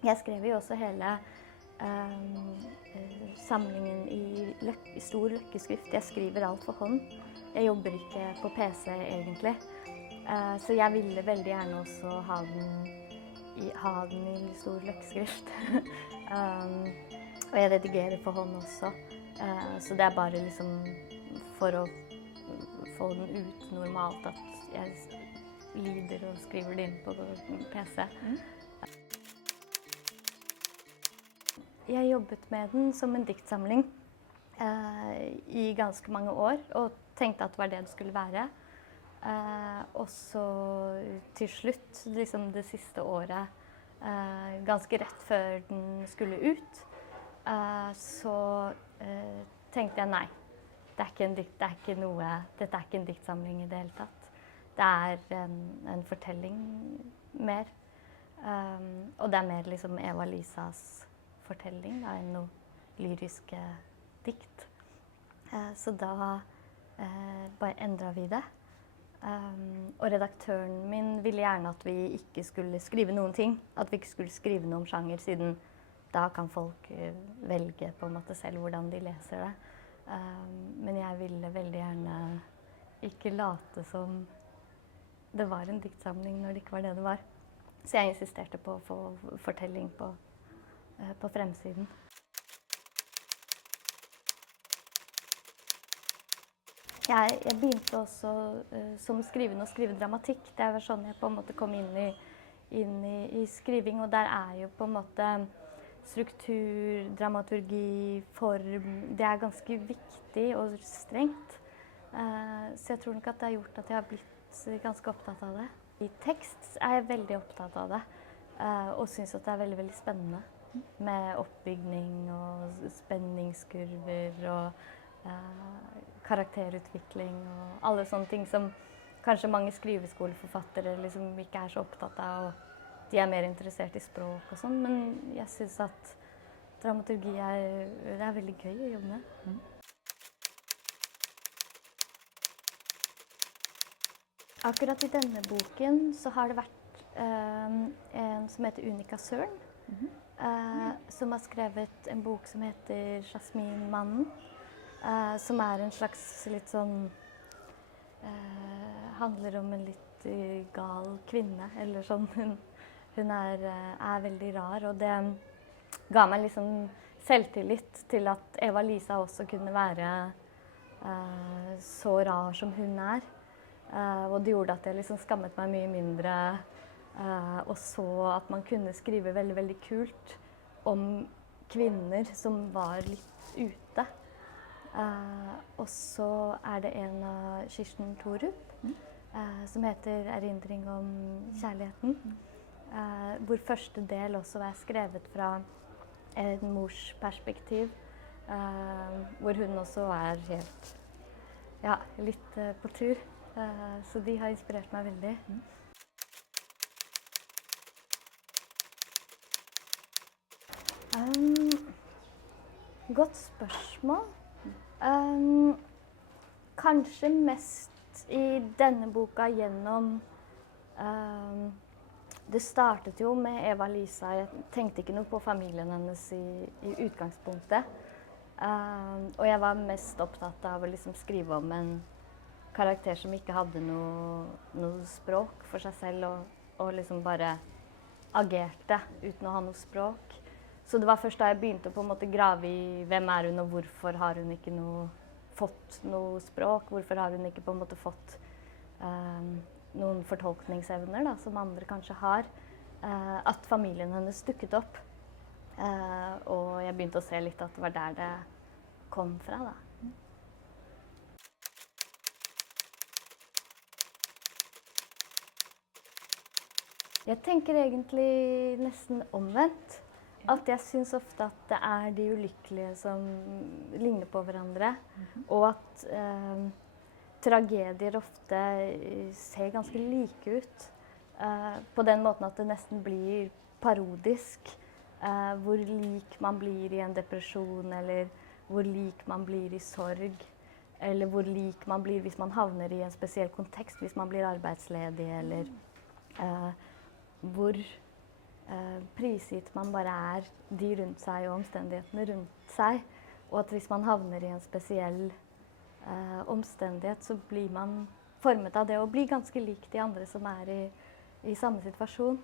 Jeg skrev jo også hele samlingen i stor løkkeskrift. Jeg skriver alt for hånd. Jeg jobber ikke på PC egentlig. Så jeg ville veldig gjerne også ha den i stor løkkeskrift. Og jeg redigerer for hånd også. Så det er bare liksom for å få den ut normalt at jeg lyder og skriver det inn på PC. Jeg jobbet med den som en diktsamling i ganske mange år, og tenkte at det var det det skulle være. Og så til slutt, liksom det siste året, ganske rett før den skulle ut, så tenkte jeg nei, dette er ikke en diktsamling i det hele tatt. Det er en fortelling mer, og det er mer liksom Eva-Lisas fortelling enn noe lyriske dikt. Så da bare endret vi det. Og redaktøren min ville gjerne at vi ikke skulle skrive noen ting, at vi ikke skulle skrive noe om sjanger, siden da kan folk velge på en måte selv hvordan de leser det. Men jeg ville veldig gjerne ikke late som det var en diktsamling når det ikke var det det var. Så jeg insisterte på å få fortelling på fremsiden. Jeg begynte også som skrivende å skrive dramatikk. Det var sånn jeg på en måte kom inn i skriving, og der er jo på en måte struktur, dramaturgi, form, det er ganske viktig og strengt. Så jeg tror nok at det har gjort at jeg har blitt ganske opptatt av det. I tekst er jeg veldig opptatt av det, og synes at det er veldig, veldig spennende. Med oppbygning og spenningskurver og karakterutvikling og alle sånne ting som kanskje mange skriveskoleforfattere liksom ikke er så opptatt av. Og de er mer interessert i språk og sånn, men jeg synes at dramaturgi det er veldig gøy å jobbe med. Akkurat i denne boken så har det vært en som heter Unika Søren, som har skrevet en bok som heter Jasminmannen, som er en slags litt sånn handler om en litt gal kvinne, eller sånn. Hun er veldig rar, og det ga meg liksom selvtillit til at Eva-Lisa også kunne være så rar som hun er. Og det gjorde at jeg liksom skammet meg mye mindre, og så at man kunne skrive veldig, veldig kult om kvinner som var litt ute. Og så er det en av Kirsten Thorup, som heter Erindring om kjærligheten, hvor første del også er skrevet fra en mors perspektiv, hvor hun også er helt, ja, litt på tur. Så de har inspirert meg veldig. Godt spørsmål. Kanskje mest i denne boka gjennom det startet jo med Eva-Lisa. Jeg tenkte ikke noe på familien hennes i utgangspunktet. Og jeg var mest opptatt av å liksom skrive om en karakter som ikke hadde noe språk for seg selv, og liksom bare agerte uten å ha noe språk. Så det var først da jeg begynte å på en måte grave i hvem er hun, og hvorfor har hun ikke fått noe språk, hvorfor har hun ikke på en måte fått noen fortolkningsevner da, som andre kanskje har, at familien hennes dukket opp. Og jeg begynte å se litt at det var der det kom fra da. Jeg tenker egentlig nesten omvendt. At jeg synes ofte at det er de ulykkelige som ligner på hverandre, og at tragedier ofte ser ganske like ut, på den måten at det nesten blir parodisk, hvor lik man blir i en depresjon, eller hvor lik man blir i sorg, eller hvor lik man blir hvis man havner i en spesiell kontekst, hvis man blir arbeidsledig, eller hvor prisgitt man bare de rundt seg og omstendighetene rundt seg. Og at hvis man havner i en spesiell omstendighet, så blir man formet av det og blir ganske lik de andre som i samme situasjon.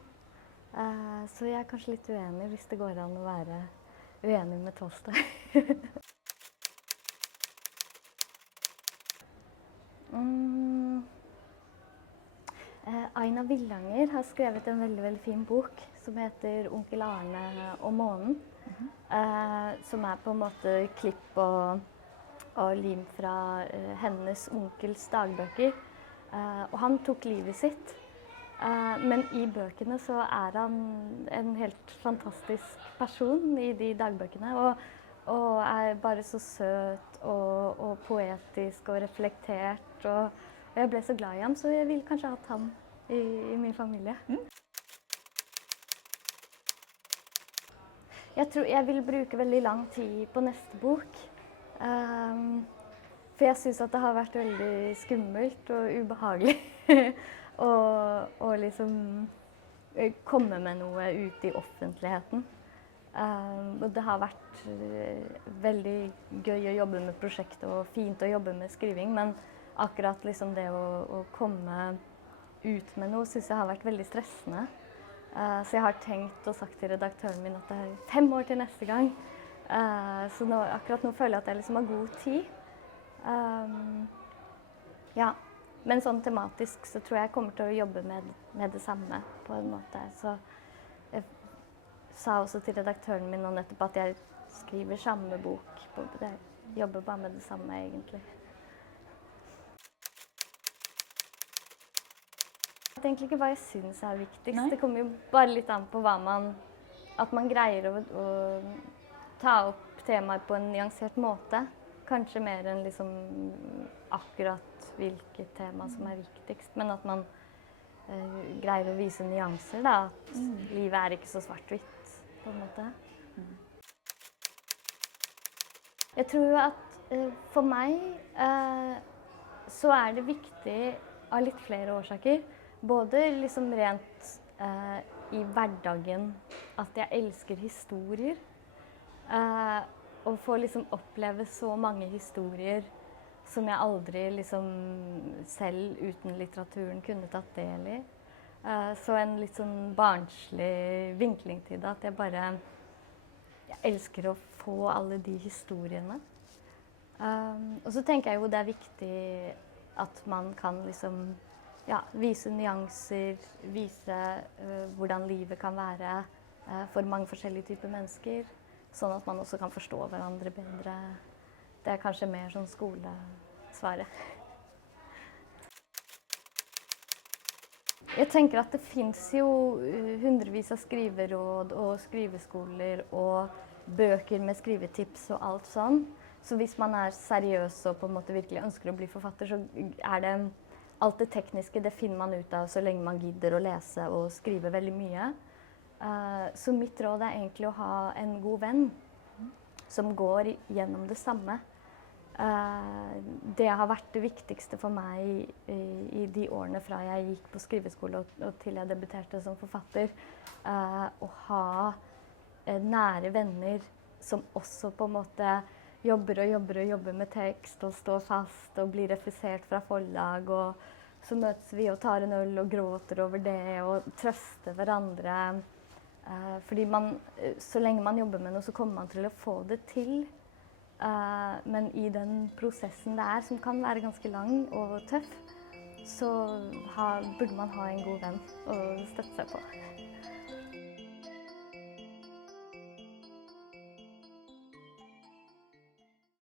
Så jeg kanskje litt uenig hvis det går an å være uenig med Tolstoy. Aina Villanger har skrevet en veldig, veldig fin bok som heter Onkel Arne og månen. Som på en måte klipp og lim fra hennes onkels dagbøker. Og han tok livet sitt. Men i bøkene så han en helt fantastisk person i de dagbøkene. Og bare så søt og poetisk og reflektert. Og jeg ble så glad i ham, så jeg ville kanskje hatt ham i min familie. Jeg tror jeg vil bruke veldig lang tid på neste bok. For jeg synes at det har vært veldig skummelt og ubehagelig å liksom komme med noe ut i offentligheten. Og det har vært veldig gøy å jobbe med prosjektet og fint å jobbe med skriving, men akkurat liksom det å komme ut med noe synes jeg har vært veldig stressende. Så jeg har tenkt og sagt til redaktøren min at det 5 år til neste gang. Så akkurat nå føler jeg at jeg liksom har god tid. Ja, men sånn tematisk så tror jeg kommer til å jobbe med det samme på en måte. Så jeg sa også til redaktøren min nå nettopp at jeg skriver samme bok. Jeg jobber bare med det samme egentlig. Jeg vet egentlig ikke hva jeg synes viktigst. Nei. Det kommer jo bare litt an på at man greier å ta opp temaer på en nyansert måte. Kanskje mer enn liksom akkurat hvilket tema som viktigst, men at man greier å vise nyanser, da. At livet ikke så svart-hvitt, på en måte. Jeg tror at for meg så det viktig av litt flere årsaker. Både liksom rent i hverdagen at jeg elsker historier. Og få liksom oppleve så mange historier som jeg aldri liksom selv uten litteraturen kunne tatt del i. Så en litt sånn barnslig vinkling til det, at jeg elsker å få alle de historiene. Og så tenker jeg jo det viktig at man kan liksom vise nyanser, vise hvordan livet kan være for mange forskjellige typer mennesker, sånn at man også kan forstå hverandre bedre. Det kanskje mer sånn skolesvaret. Jeg tenker at det finnes jo hundrevis av skriveråd og skriveskoler og bøker med skrivetips og alt sånn. Så hvis man seriøs og på en måte virkelig ønsker å bli forfatter, så det alt det tekniske, det finner man ut av så lenge man gidder å lese og skrive veldig mye. Så mitt råd egentlig å ha en god venn som går gjennom det samme. Det har vært det viktigste for meg i de årene fra jeg gikk på skriveskole og til jeg debuterte som forfatter. Å ha nære venner som også på en måte jobber med tekst og står fast og blir refusert fra forlag. Og så møtes vi og tar en øl og gråter over det og trøster hverandre. Fordi så lenge man jobber med noe, så kommer man til å få det til. Men i den prosessen som kan være ganske lang og tøff, så burde man ha en god venn å støtte seg på.